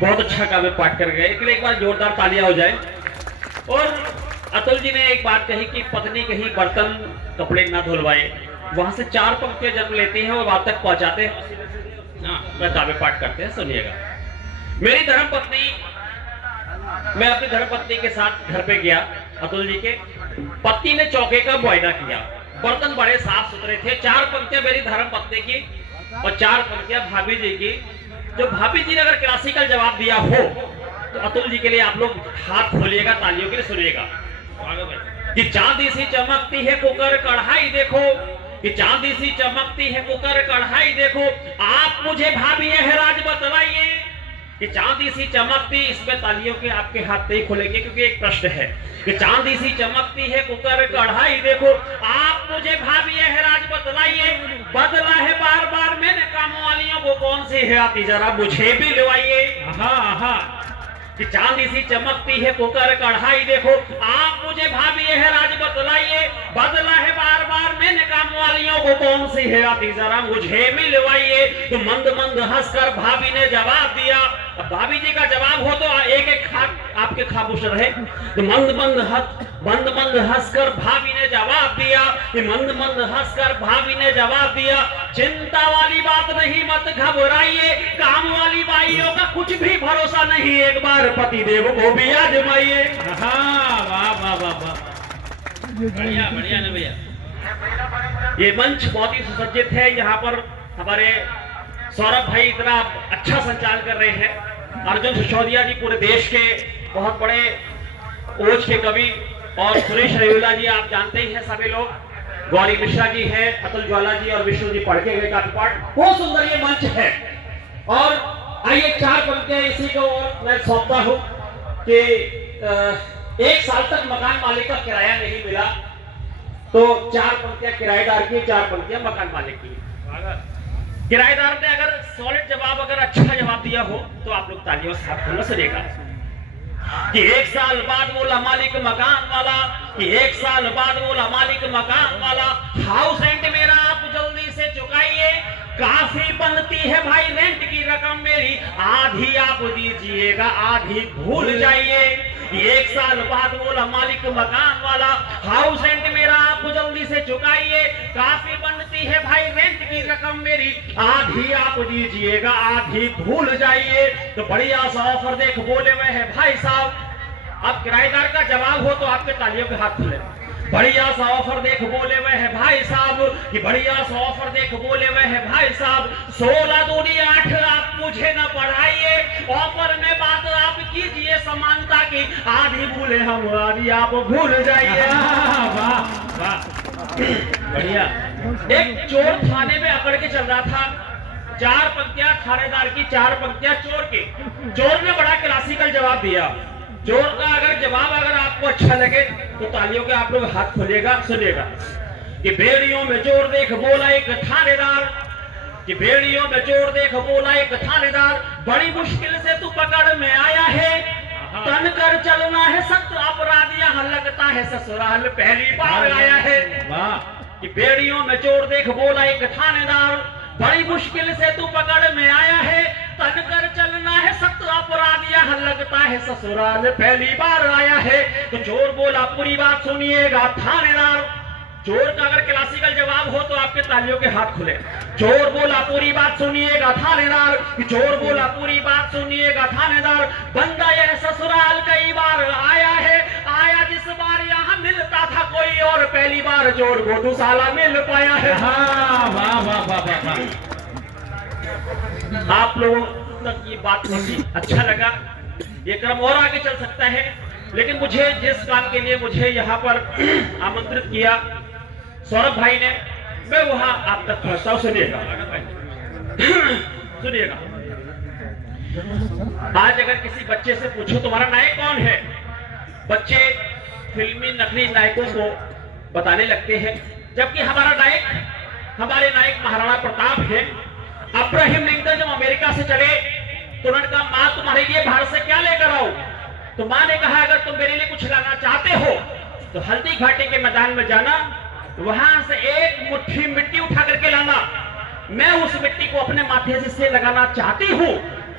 बहुत अच्छा काव्य पाठ कर गए, एक बार जोरदार तालियां हो जाए। और अतुल जी ने एक बात कही कि पत्नी कहीं बर्तन कपड़े ना धुलवाए, वहां से 4 पंक्तियां जन्म लेती हैं और बात तक पहुंचाते हैं। मैं काव्य पाठ करते हैं, सुनिएगा। मेरी धर्मपत्नी, मैं अपनी धर्मपत्नी के साथ घर पे गया अतुल जी के। पत्नी ने चौके का मुआयना किया, बर्तन बड़े साफ सुथरे थे। 4 पंक्तियां मेरी धर्मपत्नी की और 4 पंक्तियां भाभी जी की। जो भाभी जी ने अगर क्लासिकल जवाब दिया हो तो अतुल जी के लिए आप लोग हाथ खोलिएगा, तालियों के लिए सुनिएगा। कि चांदी सी चमकती है कुकर कढ़ाई देखो, कि चांदी सी चमकती है कुकर कढ़ाई देखो, आप मुझे भाभी यह राज बतलाइए। कि चांदी सी चमकती, इसमें तालियों के आपके हाथ नहीं खोलेंगे क्योंकि एक प्रश्न है। कि चांदी सी चमकती है कुकर कढ़ाई देखो, आप मुझे भाभी यह राज बतलाइए। बदला है बार बार मैंने काम वालियों को, कौन सी है आती जरा मुझे भी लवाइए। कि चांदी सी चमकती है कुकर कढ़ाई देखो, आप मुझे भाभी यह राज बतलाइए। बदला है बार बार मैंने काम वालियों को, कौन सी है आती जरा मुझे मिलवाइए। तो मंद मंद हंसकर भाभी ने जवाब दिया। अब भाभी जी का जवाब हो तो एक एक आपके खामोश रहे। तो मंद मंद हंसकर भाभी ने जवाब दिया। कि मंद मंद हंसकर भाभी ने जवाब दिया, चिंता वाली बात नहीं मत घबराइए, काम वाली बाइयों का कुछ भी भरोसा नहीं, एक बार पति देव को भी आजमाइए। वाह वाह वाह वाह, बढ़िया बढ़िया ना भैया। ये मंच बहुत ही सुसज्जित है। यहाँ पर हमारे सौरभ भाई इतना अच्छा संचालन कर रहे हैं। अर्जुन सिसोदिया जी पूरे देश के बहुत बड़े ओज के कवि, और सुरेश रेवला जी आप जानते ही हैं सभी लोग, गौरी मिश्रा जी हैं, अतुल ज्वाला जी और विष्णु जी पढ़ के गए काफी पाठ। बहुत सुंदर ये मंच है। और आइए 4 पंक्तियां इसी को और मैं सौंपता हूं कि 1 साल तक मकान मालिक का किराया नहीं मिला, तो 4 पंक्तियां किराएदार की, 4 पंक्तियां मकान मालिक की। किराएदार ने अगर सॉलिड जवाब, अगर अच्छा जवाब दिया हो तो आप लोग तालियों से हाथ खोलना सुनेगा। कि 1 साल बाद बोला मालिक मकान वाला, कि 1 साल बाद बोला मालिक मकान वाला, हाउस रेंट मेरा आप जल्दी से चुकाइए। काफी बनती है भाई रेंट की रकम मेरी, आधी आप दीजिएगा आधी भूल जाइए। 1 साल बाद बोला मालिक मकान वाला, हाउस रेंट मेरा आप जल्दी से चुकाइए। काफी बनती है भाई रेंट की रकम मेरी, आधी आप दीजिएगा आधी भूल जाइए। तो बढ़िया सा ऑफर देख बोले हुए है भाई साहब। अब किराएदार का जवाब हो तो आपके तालियों के हाथ खुले। बढ़िया सा ऑफर देख बोले हुए है भाई साहब, कि बढ़िया सा ऑफर देख बोले हुए है भाई साहब। 16 दूनी 8 आप मुझे न पढ़ाइए, ऑफर में बात आप कीजिए समानता की, आधी भूले हम आधी आप भूल जाइए। वाह वाह बढ़िया। एक चोर थाने में अकड़ के चल रहा था, 4 पंक्तियां थानेदार की, 4 पंक्तियां चोर की। चोर ने बड़ा क्लासिकल जवाब दिया। चोर का अगर जवाब अगर आपको अच्छा लगे तो तालियों के आप लोग हाथ खोलिएगा, सुनिएगा। कि बेड़ियों में चोर देख बोला एक थानेदार, कि बेड़ियों में चोर देख बोला एक थानेदार, बड़ी मुश्किल से तू पकड़ में आया है, तन कर चलना है सख्त अपराध, यहाँ लगता है ससुराल पहली बार आया है। वाह। कि बेड़ियों में चोर देख बोला एक थानेदार, बड़ी मुश्किल से तू पकड़ में आया है, तन कर चलना है सख्त अपराध, यहाँ लगता है ससुराल पहली बार आया है। तो चोर बोला पूरी बात सुनिएगा थानेदार। चोर का अगर क्लासिकल जवाब हो तो आपके तालियों के हाथ खुले। चोर बोला पूरी बात सुनिएगा थानेदार, चोर बोला पूरी बात सुनिएगा थानेदार, बंदा यह ससुराल कई बार आया है, आया जिस बार यहाँ मिलता था कोई और, पहली बार चोर को दुसाला मिल पाया है। हाँ वाह वाह वाह वाह। आप लोगों तक ये बात मुझे अच्छा लगा। ये क्रम और आगे चल सकता है, लेकिन मुझे जिस काम के लिए मुझे यहाँ पर आमंत्रित किया सौरभ भाई ने, मैं वहां आप तक पहुंचता हूं। सुनिएगा सुनिएगा। आज अगर किसी बच्चे से पूछो तुम्हारा नायक कौन है, बच्चे फिल्मी नकली नायकों को बताने लगते हैं, जबकि हमारे नायक महाराणा प्रताप है। अब्राहम लिंकन जब अमेरिका से चले तो उन्होंने कहा मां तुम्हारे लिए भारत से क्या लेकर आऊं, तो मां ने कहा अगर तुम मेरे लिए कुछ लाना चाहते हो तो हल्दी घाटी के मैदान में जाना, वहां से एक मुट्ठी मिट्टी उठा करके लाना, मैं उस मिट्टी को अपने माथे से लगाना चाहती हूँ,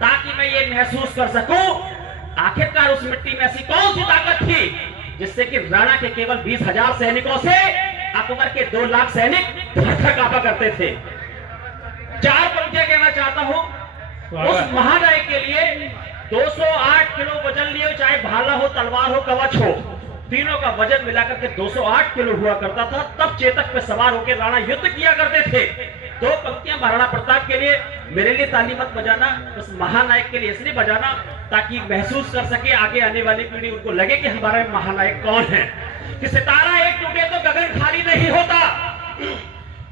ताकि मैं ये महसूस कर सकूं आखिरकार उस मिट्टी में ऐसी कौन सी ताकत थी जिससे कि राणा के केवल 20,000 सैनिकों से अकबर के 2 लाख सैनिक धड़का कांपा करते थे। 4 पंक्तियां कहना चाहता हूं। उस महानायक के लिए 208 किलो वजन लिए, चाहे भाला हो, तलवार हो, कवच हो, तीनों का वजन मिलाकर के 208 किलो हुआ करता था। तब चेतक पे सवार होकर राणा युद्ध किया करते थे। 2 पंक्तियां महाराणा प्रताप के लिए, मेरे लिए ताली मत बजाना, उस महानायक के लिए इसलिए बजाना ताकि महसूस कर सके आगे आने वाली पीढ़ी, उनको लगे कि हमारा महानायक कौन है। कि सितारा एक टूटे तो गगन खाली नहीं होता,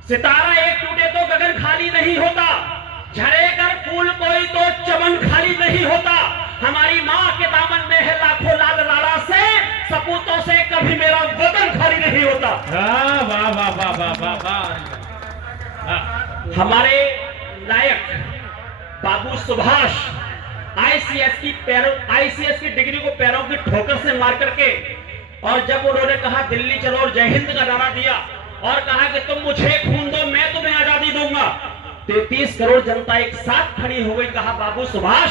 सितारा एक टूटे तो गगन खाली नहीं होता, झरे कर फूल कोई तो चमन खाली नहीं होता। हमारी माँ के दामन में है लाखों लाल लाड़ा से, सपूतों से कभी मेरा वतन खाली नहीं होता। वाह वाह वाह वाह वाह वाह वाह। हमारे नायक बाबू सुभाष आईसीएस की डिग्री को पैरों की ठोकर से मार करके, और जब उन्होंने कहा दिल्ली चलो और जय हिंद का नारा दिया और कहा कि तुम मुझे खून दो मैं तुम्हें आजादी दूंगा, 33 करोड़ जनता एक साथ खड़ी हो गई। कहा बाबू सुभाष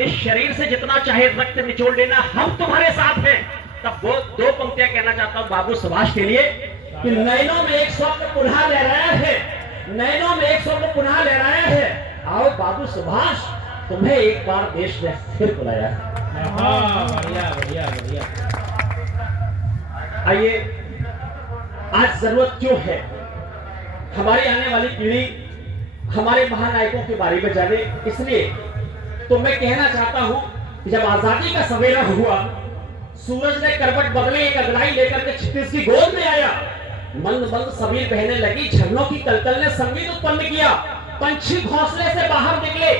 इस शरीर से जितना चाहे रक्त निचोड़ लेना, हम तुम्हारे साथ हैं। तब वो 2 पंक्तियां कहना चाहता हूं बाबू सुभाष के लिए कि नैनों में एक स्वप्न पुनः लहराया है, नैनों में एक स्वप्न पुनः लहराया है, आओ बाबू सुभाष तुम्हें एक बार देश ने फिर बुलाया है। बढ़िया बढ़िया बढ़िया। आइए, आज जरूरत क्यों है हमारी आने वाली पीढ़ी हमारे महानायकों के बारे में जाने, इसलिए तो मैं कहना चाहता हूं कि जब आजादी का सवेरा हुआ, सूरज ने करवट बदले, एक अगलाई लेकर के क्षितिज की गोद में आया, मंद मंद सबीर बहने लगी, झरनों की कलकल ने संगीत उत्पन्न किया, पंछी घोंसले से बाहर निकले,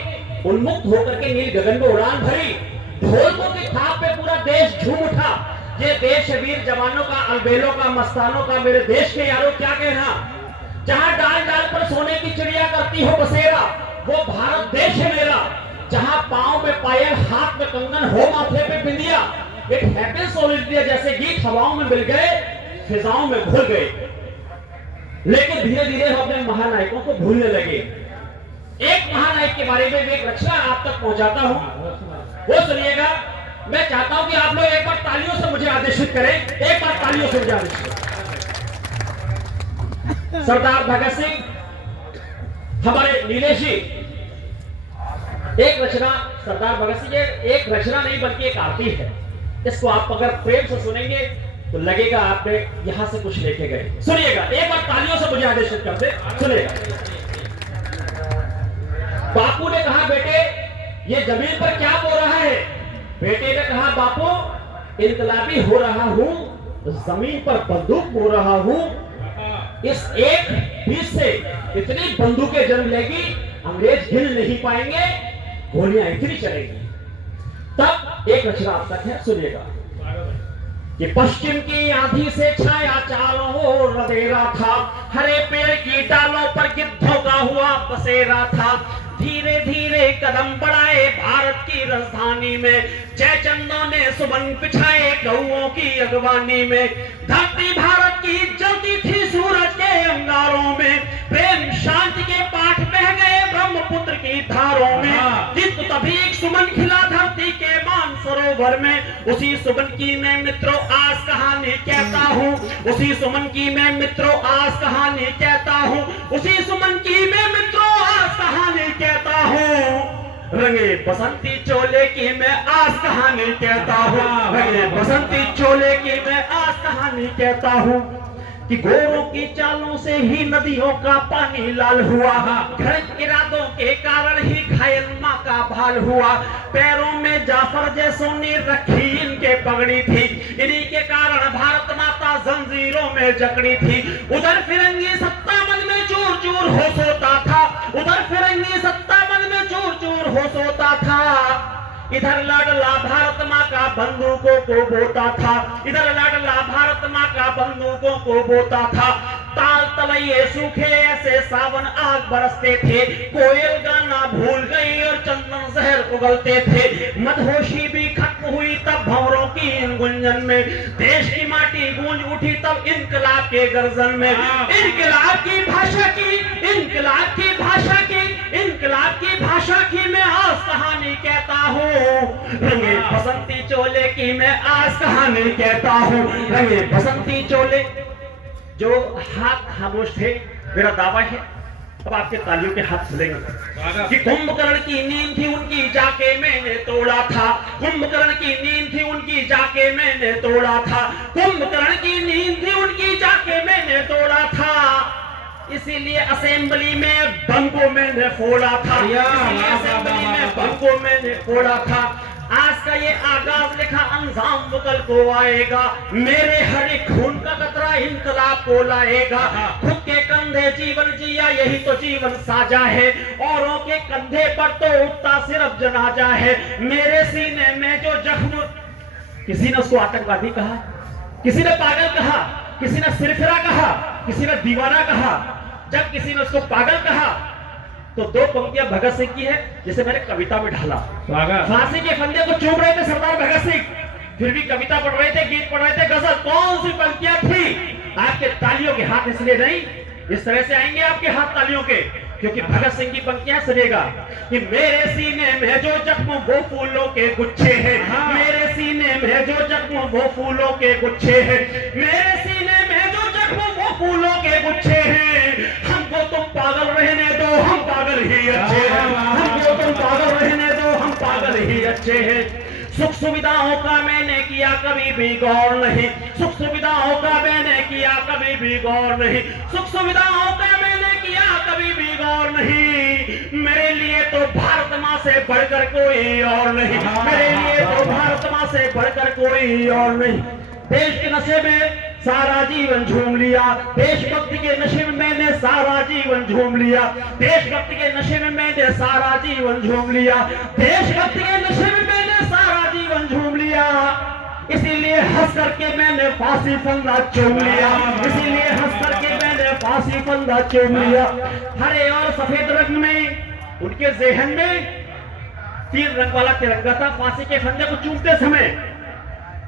उन्मुक्त होकर के नील गगन में उड़ान भरी, ढोलकों की थाप पे पूरा देश झूम उठा। ये देश वीर जवानों का, अलबेलों का, मस्तानों का, मेरे देश के यारों क्या कहना। जहां डाल डाल पर सोने की चिड़िया करती हो बसेरा, वो भारत देश है मेरा। जहां पांव में पायल, हाथ में कंगन हो, माथे पे बिंदिया, एक हैप्पीनेस ऑल इंडिया जैसे गीत हवाओं में मिल गए, फिजाओं में घुल गए। लेकिन धीरे धीरे हम अपने महानायकों को भूलने लगे। एक महानायक के बारे में एक रचना आप तक पहुंचाता हूं, वो सुनिएगा। मैं चाहता हूं कि आप लोग एक बार तालियों से मुझे आदेशित करें, एक बार तालियों से मुझे आदेशित। सरदार भगत सिंह, हमारे नीलेश जी, एक रचना सरदार भगत सिंह, एक रचना नहीं बल्कि एक आरती है। इसको आप अगर प्रेम से सुनेंगे तो लगेगा आपने यहां से कुछ लेके गए। सुनिएगा, एक बार तालियों से मुझे आदेशित करते सुनिएगा। बापू ने कहा बेटे ये जमीन पर क्या बो रहा है? बेटे ने कहा बापू इनकलाबी हो रहा हूं, जमीन पर बंदूक बो रहा हूं। इस एक बीच से इतनी बंदूकें जन्म लेगी, अंग्रेज हिल नहीं पाएंगे, गोलियां इतनी चलेगी। तब एक रचना आप तक है, सुनिएगा कि पश्चिम की आंधी से छाया चारों ओर रदेरा था, हरे पेड़ की डालों पर गिद्धों का हुआ बसेरा था। धीरे धीरे कदम बढ़ाए भारत की राजधानी में, जयचंदों ने सुमन बिछाए गौओं की अगवानी में। धरती भारत की जलती थी सूरज के अंगारों में, प्रेम शांति के पाठ बह गए ब्रह्मपुत्र की धारों में। किंतु तभी एक सुमन खिला धरती के मान सरोवर में, उसी सुमन की मैं मित्रों आज कहानी कहता हूँ, उसी सुमन की मैं मित्रों आज कहानी कहता हूँ, उसी सुमन की मैं मित्रों आज कहानी कहता हूँ। रंगे बसंती चोले की मैं आज कहानी कहता हूँ, रंगे बसंती चोले की मैं आज कहानी कहता हूँ। कि गोरों की चालों से ही नदियों का पानी लाल हुआ, घृत इरादों के कारण ही घायल माँ का भाल हुआ। पैरों में जाफर जैसों ने रखी इनके पगड़ी थी, इन्हीं के कारण भारत माता जंजीरों में जकड़ी थी। उधर फिरंगी सत्ता मन में चूर चूर हो सोता था, उधर फिरंगी सत्ता मन में चूर चूर हो सोता था। इधर लाडला भारत माँ का बंदूकों को बोता था, इधर लाडला भारत माँ का बंदूकों को बोता था। ताल तलैये सूखे ऐसे सावन आग बरसते थे, कोयल गाना भूल गई और चंदन जहर उगलते थे। मदहोशी भी खत्म हुई तब भंवरों की इन गुंजन में, देश की माटी गूंज उठी तब इनकलाब के गर्जन में। इनकलाब की भाषा की, इनकलाब की भाषा की, इनकलाब की भाषा की मैं आज कहानी कहता हूँ। रंगे बसंती चोले की मैं आज कहानी कहता हूँ। रंगे बसंती चोले। जो हाथ खामोश थे, मेरा दावा है अब आपके तालियों के हाथ खुलेंगे कि कुंभकर्ण की नींद थी उनकी जाके मैंने तोड़ा था। कुंभकर्ण की नींद थी उनकी जाके मैंने तोड़ा था। कुंभकर्ण की नींद थी उनकी जाके मैंने तोड़ा था। इसीलिए असेंबली में बम को मैंने फोड़ा था। इसीलिए असेंबली में बम को मैंने फोड़ा था। आज का ये आगाज लिखा अंजाम वो कल को आएगा। मेरे हर एक खून का कतरा इनकलाब को लाएगा। खुद के कंधे जीवन जिया यही तो जीवन साजा है। औरों के कंधे पर तो उठता सिर्फ जनाजा है। मेरे सीने में जो जख्म, किसी ने उसको आतंकवादी कहा, किसी ने पागल कहा, किसी ने सिरफिरा कहा, किसी ने दीवाना कहा। जब किसी ने उसको पागल कहा तो दो पंक्तियां भगत सिंह की है जिसे मैंने कविता में ढाला। फांसी के फंदे को चूम रहे थे सरदार भगत सिंह, फिर भी कविता पढ़ रहे थे, गीत पढ़ रहे थे, गजल। कौन सी पंक्तियां थी? आपके तालियों के हाथ इसलिए नहीं, इस तरह से आएंगे आपके हाथ तालियों के, क्योंकि भगत सिंह की पंक्तियां सुनेगा कि मेरे सीने में जो जख्म वो फूलों के गुच्छे हैं। मेरे सीने में जो जख्म वो फूलों के गुच्छे हैं। मेरे सीने में जो जख्म वो फूलों के गुच्छे हैं। हमको तुम पागल रहने दो, हम पागल ही अच्छे हैं। हमको तुम पागल रहने दो, हम पागल ही अच्छे हैं। सुख सुविधाओं का मैंने किया कभी भी गौर नहीं। सुख सुविधाओं का मैंने किया कभी भी गौर नहीं। सुख सुविधाओं का मैंने किया कभी भी गौर नहीं। मेरे लिए तो भारत माँ से बढ़कर कोई और नहीं। मेरे लिए तो भारत माँ से बढ़कर कोई और नहीं। देश के नशे में सारा जीवन झूम लिया। देशभक्ति के नशे में मैंने सारा जीवन झूम लिया। देशभक्ति के नशे में मैंने सारा जीवन झूम लिया। देशभक्ति के नशे में मैंने सारा जीवन झूम लिया। इसीलिए हंस करके मैंने फांसी फंदा चूम लिया। इसीलिए हंस करके मैंने फांसी फंदा चूम लिया। हरे और सफेद रंग में उनके ज़हन में 3 रंग वाला तिरंगा था। फांसी के फंदे को चूमते समय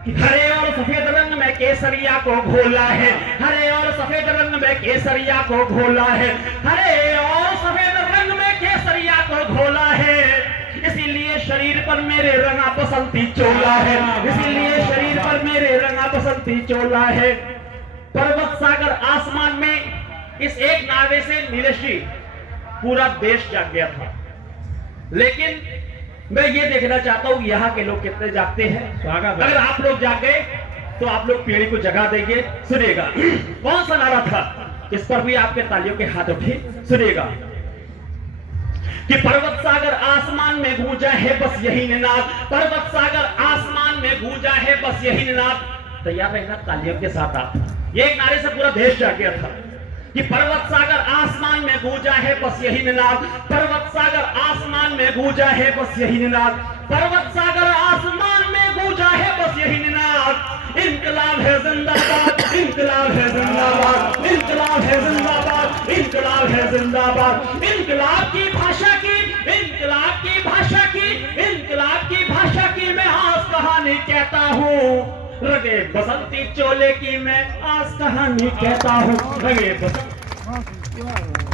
हरे और सफेद रंग में केसरिया को घोला है। हरे और सफेद रंग में केसरिया को घोला है। हरे और सफेद रंग में केसरिया को घोला है। इसीलिए शरीर पर मेरे रंगा बसंती चोला है। इसीलिए शरीर पर मेरे रंगा बसंती चोला है। पर्वत सागर आसमान में इस एक नारे से नीलेशी पूरा देश जाग गया था। लेकिन मैं ये देखना चाहता हूं यहाँ के लोग कितने जागते हैं। अगर आप लोग जाग गए तो आप लोग पीढ़ी को जगा देंगे। सुनिएगा कौन सा नारा था, इस पर भी आपके तालियों के हाथ उठे। सुनिएगा कि पर्वत सागर आसमान में गूंजा है बस यही निनाद। पर्वत सागर आसमान में गूंजा है बस यही निनाद। तैयार रहना तालियों के साथ आप। ये एक नारे से पूरा देश जाग गया था कि पर्वत सागर आसमान में गूंजा है बस यही निनाद। पर्वत सागर आसमान में गूंजा है बस यही निनाद। पर्वत सागर आसमान में गूंजा है बस यही निनाद। इनकलाब है जिंदाबाद, इनकलाब है जिंदाबाद, इनकलाब है जिंदाबाद, इनकलाब है जिंदाबाद। इनकलाब की भाषा की, इनकलाब की भाषा की, इनकलाब की भाषा की मैं आज कहानी कहता हूँ। रगे बसंती चोले की मैं आज कहानी कहता हूँ। रगे बसंती